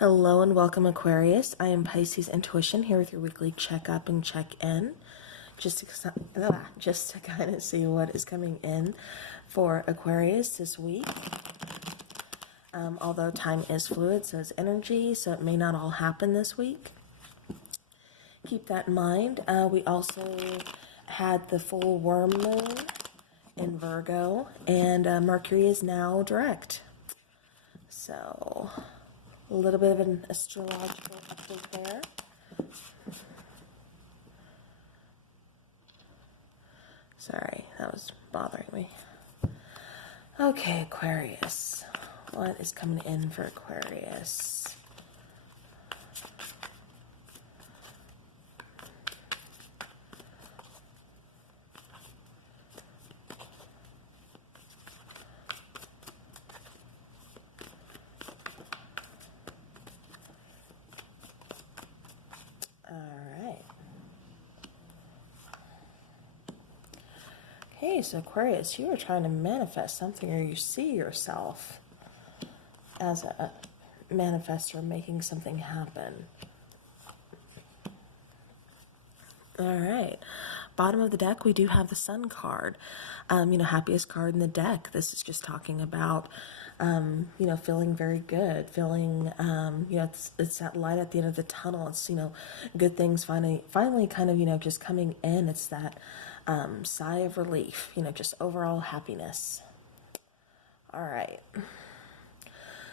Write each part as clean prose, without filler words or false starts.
Hello and welcome, Aquarius. I am Pisces Intuition here with your weekly checkup and check-in, just to kind of see what is coming in for Aquarius this week. Although time is fluid, so is energy, so it may not all happen this week. Keep that in mind. We also had the full worm moon in Virgo, and Mercury is now direct. So a little bit of an astrological update there. Sorry, that was bothering me. Okay, Aquarius. What is coming in for Aquarius? Okay, so Aquarius, you are trying to manifest something, or you see yourself as a manifestor making something happen. All right. Bottom of the deck, we do have the Sun card. Happiest card in the deck. This is just talking about, feeling very good, feeling, it's that light at the end of the tunnel. It's, good things finally kind of, just coming in. It's that sigh of relief, just overall happiness. All right.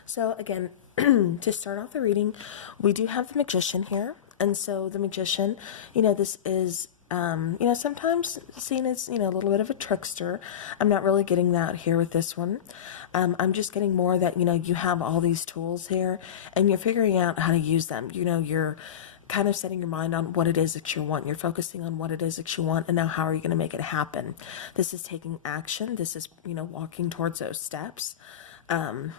So again, to start off the reading, we do have the Magician here. And so the Magician, this is, sometimes seen as, a little bit of a trickster. I'm not really getting that here with this one. I'm just getting more that, you have all these tools here and you're figuring out how to use them. You're kind of setting your mind on what it is that you want. You're focusing on what it is that you want, and now how are you going to make it happen? This is taking action. This is, walking towards those steps. And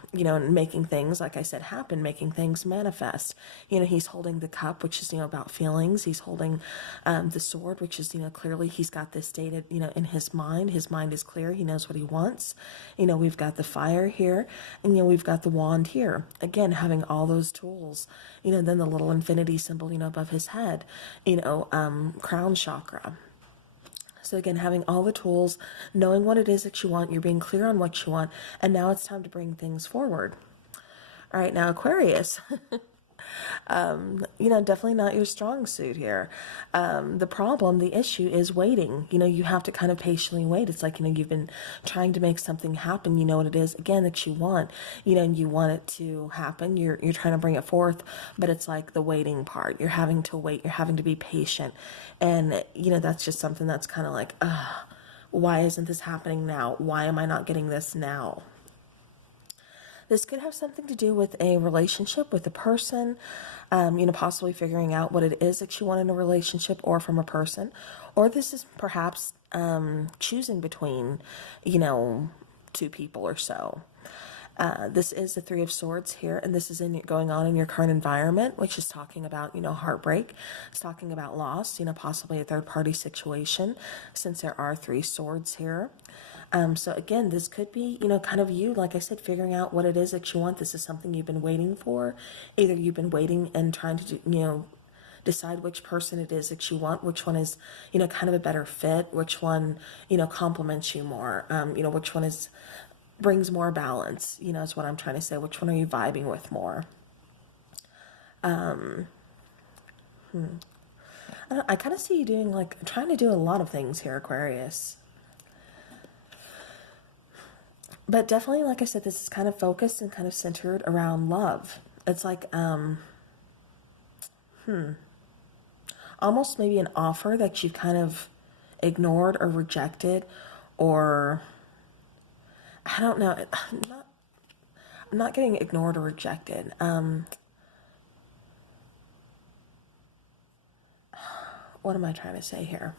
making things, like I said, happen, making things manifest. He's holding the cup, which is, about feelings. He's holding the sword, which is, clearly he's got this stated, in his mind. His mind is clear. He knows what he wants. We've got the fire here, and, we've got the wand here. Again, having all those tools, then the little infinity symbol, above his head, crown chakra. So again, having all the tools, knowing what it is that you want, you're being clear on what you want, and now it's time to bring things forward. All right, now Aquarius, definitely not your strong suit here. The issue is waiting. You have to kind of patiently wait. It's like, you've been trying to make something happen. You know what it is, again, that you want, and you want it to happen. You're trying to bring it forth, but it's like the waiting part. You're having to wait. You're having to be patient. And, that's just something that's kind of like, why isn't this happening now? Why am I not getting this now? This could have something to do with a relationship with a person, possibly figuring out what it is that you want in a relationship or from a person. Or this is perhaps choosing between, two people or so. This is the Three of Swords here, and this is going on in your current environment, which is talking about, heartbreak. It's talking about loss, possibly a third-party situation, since there are three swords here. So again, this could be, kind of you, like I said, figuring out what it is that you want. This is something you've been waiting for. Either you've been waiting and trying to do, decide which person it is that you want, which one is, kind of a better fit, which one, complements you more, which one brings more balance, is what I'm trying to say. Which one are you vibing with more? I kind of see you doing, trying to do a lot of things here, Aquarius. But definitely, like I said, this is kind of focused and kind of centered around love. It's like, almost maybe an offer that you've kind of ignored or rejected, or I don't know. I'm not getting ignored or rejected. What am I trying to say here?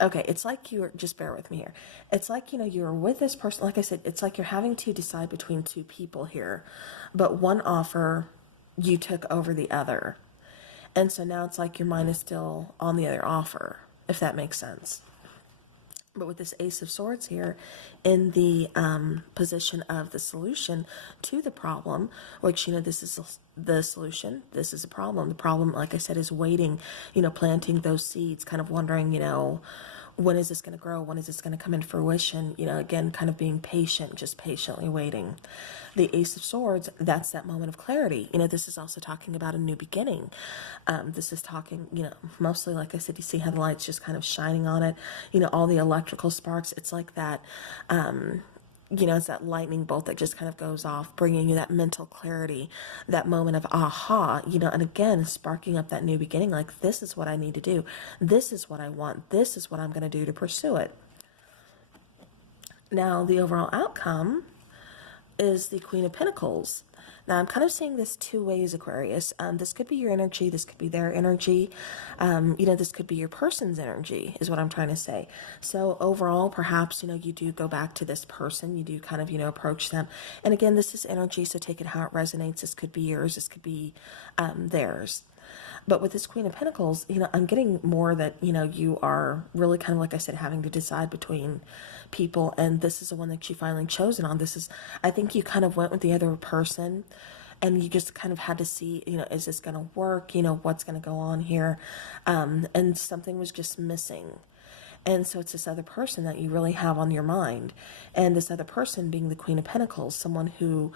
Okay, it's like just bear with me here. It's like, you're with this person. Like I said, it's like you're having to decide between two people here, but one offer you took over the other. And so now it's like your mind is still on the other offer, if that makes sense. But with this Ace of Swords here in the position of the solution to the problem, which, this is the solution, this is a problem. The problem, like I said, is waiting, planting those seeds, kind of wondering, when is this going to grow? When is this going to come into fruition? Again, kind of being patient, just patiently waiting. The Ace of Swords, that's that moment of clarity. This is also talking about a new beginning. This is talking, mostly, like I said, you see how the light's just kind of shining on it. All the electrical sparks. It's like that, it's that lightning bolt that just kind of goes off, bringing you that mental clarity, that moment of aha, and again, sparking up that new beginning, like, this is what I need to do. This is what I want. This is what I'm going to do to pursue it. Now, the overall outcome is the Queen of Pentacles. Now, I'm kind of seeing this two ways, Aquarius. This could be your energy. This could be their energy. This could be your person's energy, is what I'm trying to say. So overall, perhaps, you do go back to this person. You do kind of, approach them. And again, this is energy, so take it how it resonates. This could be yours. This could be theirs. But with this Queen of Pentacles, I'm getting more that, you are really kind of, like I said, having to decide between people, and this is the one that you finally chosen on. This is, I think you kind of went with the other person, and you just kind of had to see, is this going to work? What's going to go on here? And something was just missing. And so it's this other person that you really have on your mind. And this other person being the Queen of Pentacles, someone who,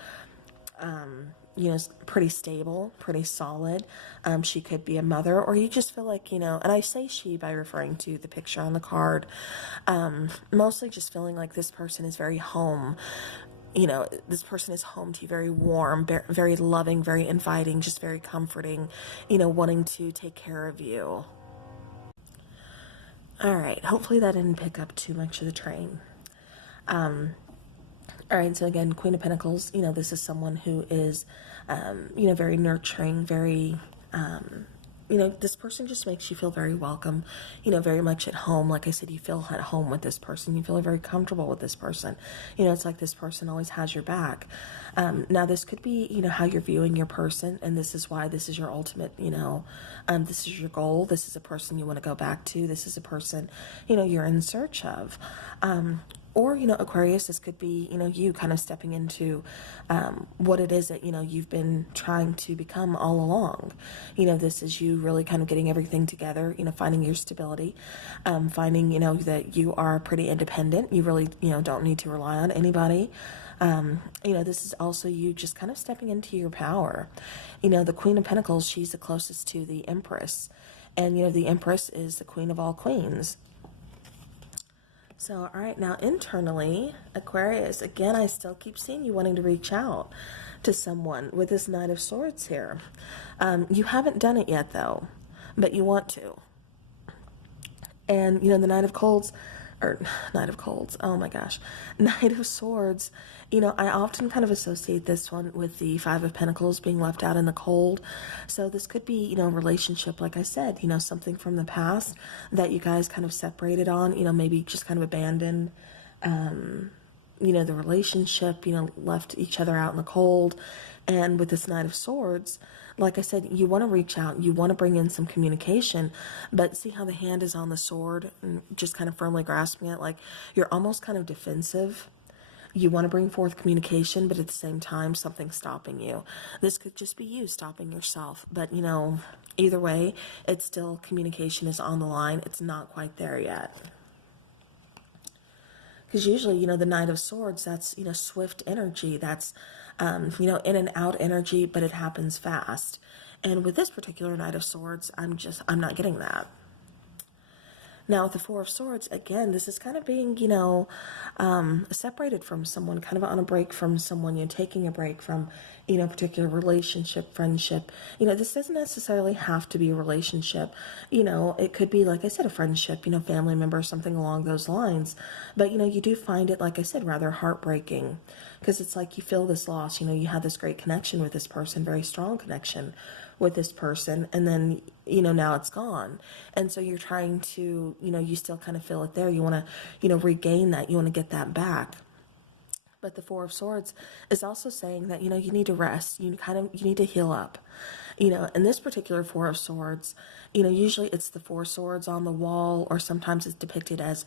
is pretty stable, pretty solid. She could be a mother, or you just feel like, and I say she by referring to the picture on the card, mostly just feeling like this person is very home. This person is home to you, very warm, very loving, very inviting, just very comforting, wanting to take care of you. All right, hopefully that didn't pick up too much of the train. All right, so again, Queen of Pentacles, this is someone who is, very nurturing, very, this person just makes you feel very welcome, very much at home. Like I said, you feel at home with this person. You feel very comfortable with this person. It's like this person always has your back. Now, this could be, how you're viewing your person, and this is why this is your ultimate, this is your goal. This is a person you want to go back to. This is a person, you're in search of. Or, Aquarius, this could be, you kind of stepping into what it is that, you've been trying to become all along. This is you really kind of getting everything together, finding your stability, finding, that you are pretty independent. You really, don't need to rely on anybody. This is also you just kind of stepping into your power. The Queen of Pentacles, she's the closest to the Empress. And, the Empress is the queen of all queens. So, all right, now internally, Aquarius, again, I still keep seeing you wanting to reach out to someone with this Knight of Swords here. You haven't done it yet, though, but you want to. And, the Knight of Coals, oh my gosh, Knight of Swords, I often kind of associate this one with the Five of Pentacles being left out in the cold. So this could be, a relationship, like I said, something from the past that you guys kind of separated on, maybe just kind of abandoned, the relationship, left each other out in the cold. And with this Knight of Swords, like I said, you want to reach out, you want to bring in some communication, but see how the hand is on the sword and just kind of firmly grasping it, like you're almost kind of defensive. You want to bring forth communication, but at the same time, something's stopping you. This could just be you stopping yourself, but either way, it's still communication is on the line. It's not quite there yet. Because usually, the Knight of Swords, that's, swift energy. That's, in and out energy, but it happens fast. And with this particular Knight of Swords, I'm not getting that. Now, with the Four of Swords, again, this is kind of being, separated from someone, kind of on a break from someone, taking a break from, a particular relationship, friendship. This doesn't necessarily have to be a relationship. It could be, like I said, a friendship, family member, something along those lines. But, you do find it, like I said, rather heartbreaking because it's like you feel this loss. You had this great connection with this person, very strong connection with this person, and then now it's gone, and so you're trying to you still kind of feel it there. You want to regain that, you want to get that back. But the Four of Swords is also saying that, you need to rest. You need to heal up. In this particular Four of Swords, usually it's the four swords on the wall, or sometimes it's depicted as,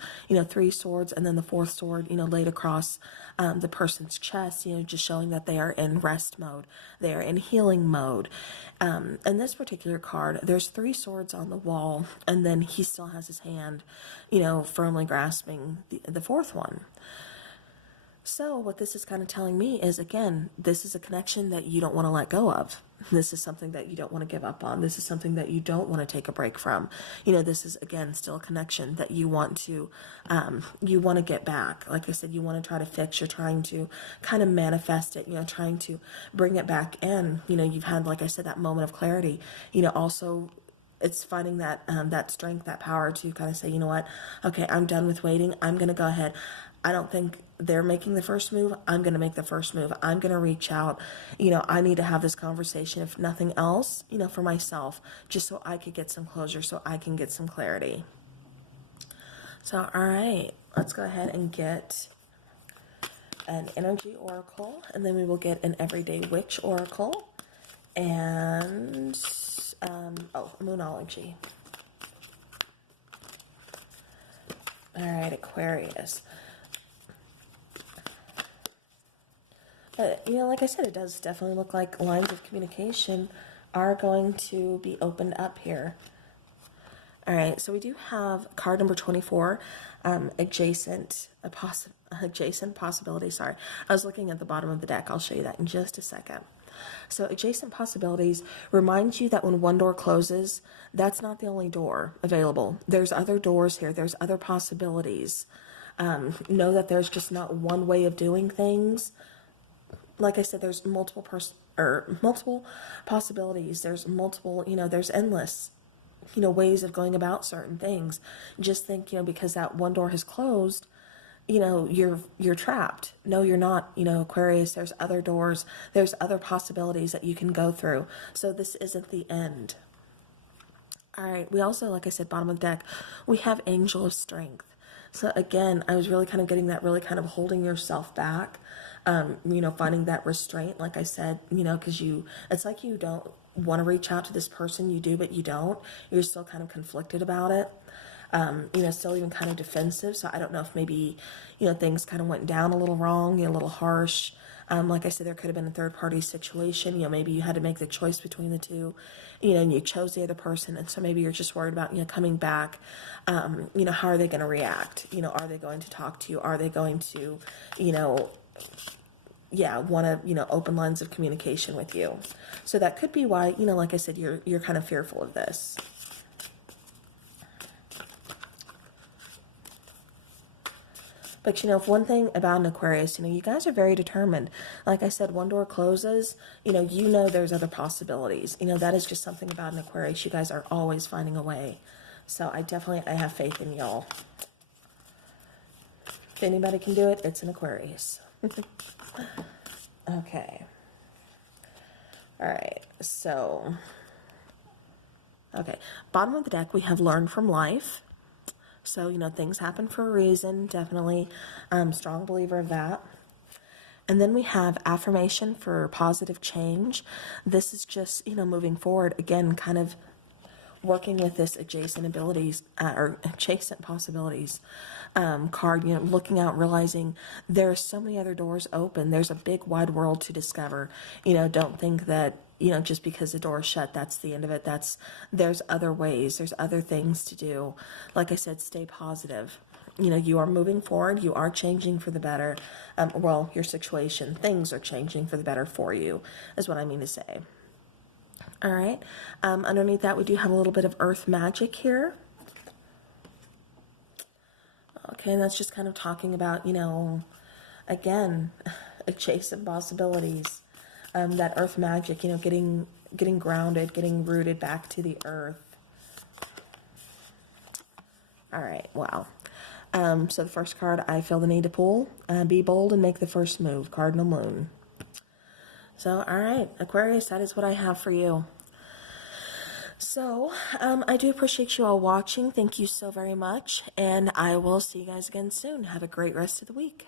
three swords and then the fourth sword, laid across the person's chest, just showing that they are in rest mode. They are in healing mode. In this particular card, there's three swords on the wall, and then he still has his hand, firmly grasping the fourth one. So what this is kind of telling me is, again, this is a connection that you don't want to let go of. This is something that you don't want to give up on. This is something that you don't want to take a break from. This is, again, still a connection that you want to get back. Like I said, you want to try to fix. You're trying to kind of manifest it, trying to bring it back in. You've had, like I said, that moment of clarity. Also, it's finding that that strength, that power to kind of say, you know what, okay, I'm done with waiting. I'm going to go ahead. I don't think they're making the first move. I'm going to make the first move. I'm going to reach out. I need to have this conversation, if nothing else, for myself, just so I could get some closure, so I can get some clarity. So, all right, let's go ahead and get an energy oracle, and then we will get an everyday witch oracle, and, Moonology. All right, Aquarius. But, like I said, it does definitely look like lines of communication are going to be opened up here. All right, so we do have card number 24, adjacent possibilities. Sorry, I was looking at the bottom of the deck. I'll show you that in just a second. So adjacent possibilities reminds you that when one door closes, that's not the only door available. There's other doors here. There's other possibilities. Know that there's just not one way of doing things. Like I said, there's multiple possibilities. There's multiple, there's endless, ways of going about certain things. Just think, because that one door has closed, you're trapped. No, you're not, Aquarius. There's other doors. There's other possibilities that you can go through. So this isn't the end. All right. We also, like I said, bottom of the deck, we have Angel of Strength. So again, I was really kind of getting that, really kind of holding yourself back. Finding that restraint, like I said, because it's like you don't want to reach out to this person. You do, but you don't. You're still kind of conflicted about it. Still even kind of defensive. So I don't know if maybe, things kind of went down a little wrong, a little harsh. Like I said, there could have been a third party situation. Maybe you had to make the choice between the two, and you chose the other person. And so maybe you're just worried about, coming back. How are they going to react? Are they going to talk to you? Are they going to, want to, open lines of communication with you. So that could be why, like I said, you're kind of fearful of this. But, if one thing about an Aquarius, you guys are very determined. Like I said, one door closes, there's other possibilities. That is just something about an Aquarius. You guys are always finding a way. So I have faith in y'all. If anybody can do it, it's an Aquarius. Okay. All right. So, okay. Bottom of the deck, we have learned from life. So, things happen for a reason. Definitely strong believer of that. And then we have affirmation for positive change. This is just, moving forward. Again, kind of working with this adjacent abilities or adjacent possibilities card, looking out, realizing there are so many other doors open. There's a big wide world to discover. Don't think that, just because the door is shut, that's the end of it. There's other ways, there's other things to do. Like I said, stay positive. You are moving forward. You are changing for the better. Your situation, things are changing for the better for you, is what I mean to say. All right. Underneath that, we do have a little bit of earth magic here. Okay, and that's just kind of talking about, again, adjacent possibilities. That earth magic, getting grounded, getting rooted back to the earth. All right, wow. So the first card I feel the need to pull, be bold and make the first move, Cardinal Moon. So, all right, Aquarius, that is what I have for you. So, I do appreciate you all watching. Thank you so very much, and I will see you guys again soon. Have a great rest of the week.